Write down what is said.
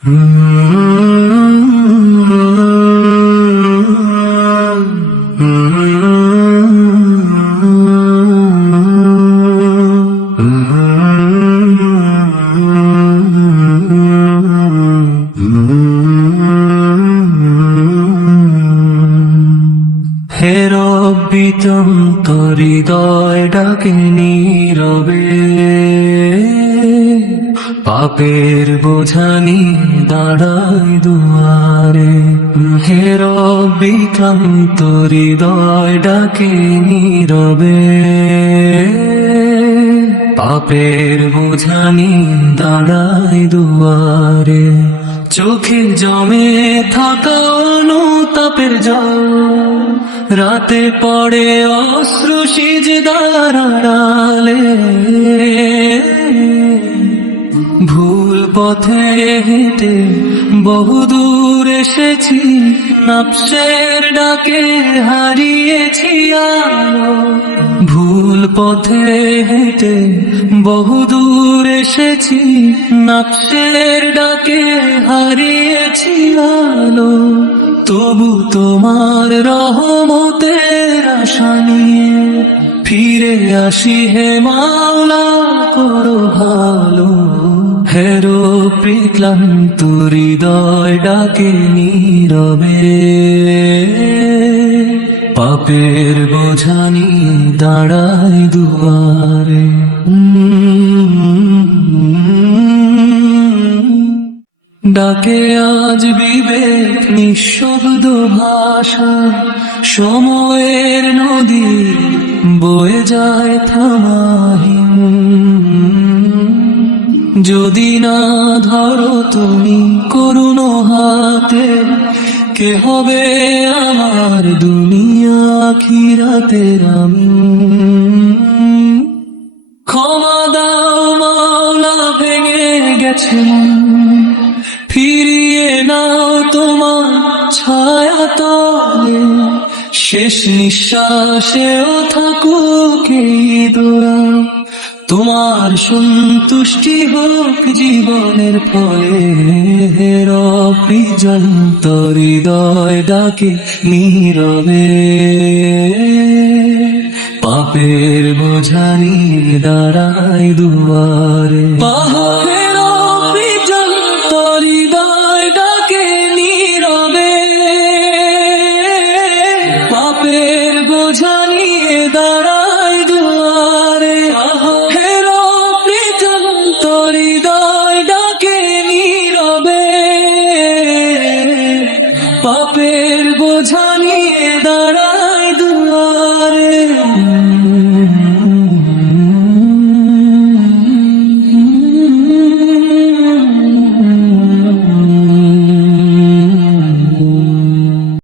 হে রব্বি তোর হৃদয় ডাকে নীরবে, পাপের বোঝা নিয়ে দাঁড়াই দুয়ারে। হে রব্বি তোর হৃদয় ডাকে নীরবে, পাপের বোঝা নিয়ে দাঁড়াই দুয়ারে। চোখে জমে থাকা অনুতাপের জল রাতে পড়ে অশ্রু সিজদার আড়ালে। ভুল পথে হেঁটে বহুদূর এসেছি, নফসের ডাকে হারিয়েছি আলো। ভুল পথে হেঁটে বহুদূর এসেছি, নফসের ডাকে হারিয়েছি আলো। তবু তোমার রহমতের আশা নিয়ে ফিরে আসি হে মাওলা, করো ভালো। হে রব্বি ক্লান্ত হৃদয় ডাকে নীরবে, পাপের বোঝা নিয়ে দাঁড়াই দুয়ারে। ডাকে আজ বিবেক নিঃশব্দ ভাষা, সময়ের নদী বয়ে যায় থামাহীন। যদি না ধরো তুমি করুণ হাতে, কে হবে আমার দুনিয়া আখিরাতের আমিন। ক্ষমা দাও মাওলা, ভেঙে গেছে মন, ফিরিয়ে নাও তোমার ছায়া তলে। শেষ নিঃশ্বাসেও থাকুক এই দোয়া, তোমার সন্তুষ্টি হোক জীবনের ফলে। হে রব্বি তোর হৃদয় ডাকে নীরবে, পাপের বোঝা নিয়ে দাঁড়াই দুয়ারে। হে রব্বি তোর হৃদয় ডাকে নীরবে, পাপের বোঝা নিয়ে দাঁড়াই দুয়ারে। হে রব্বি তোর হৃদয় ডাকে নীরবে, পাপের বোঝা নিয়ে দাঁড়াই দুয়ারে।